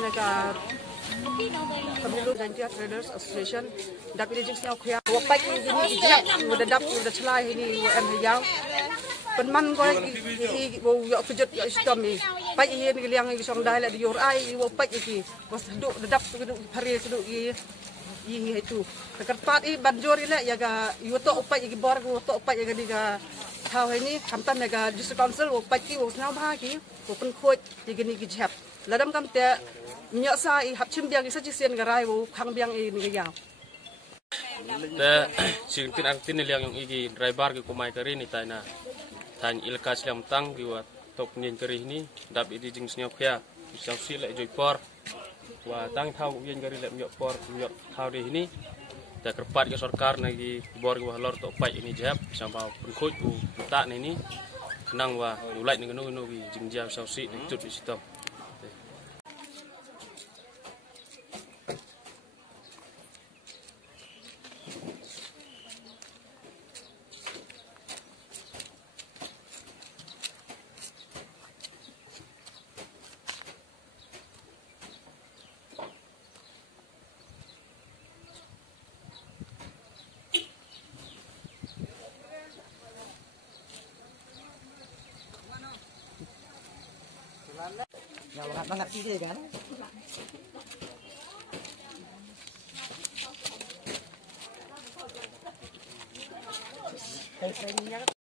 naga Pemilu India Traders Association dapat dijelaskan aku ya wapak ini ijak udah dapat udah celai ini yang penman ko wo yo kejut yo istom ni pai ini yang isong dai la di yor ai wapak iki was duk dap hari seduk itu kerpat i banjor ile ya ga yuto opak iki bor yuto opak ya ga diga thau ini kamtan ga district council wapak ki wo snau ba ki wo pen khoi di gini ki jap ladam kam te nyok sa i hap chim biang i sa jisen ga rai wo khang biang i ni ga da singtin artin yang igi driver ki kumai kari ni taina tan ilka siam tang ki wa top nin kari ni dap idi jing snyok ya bisa si le joy por wa tang thau yen kari le myok por myok thau di ni da kerpat ke sarkar nagi bor ki wa lor to pai ini jap sampai pengkut u ta ni nang wa ulai ni no no ki jing jam sau si tut di situ. Ya banget sih kan. Kayak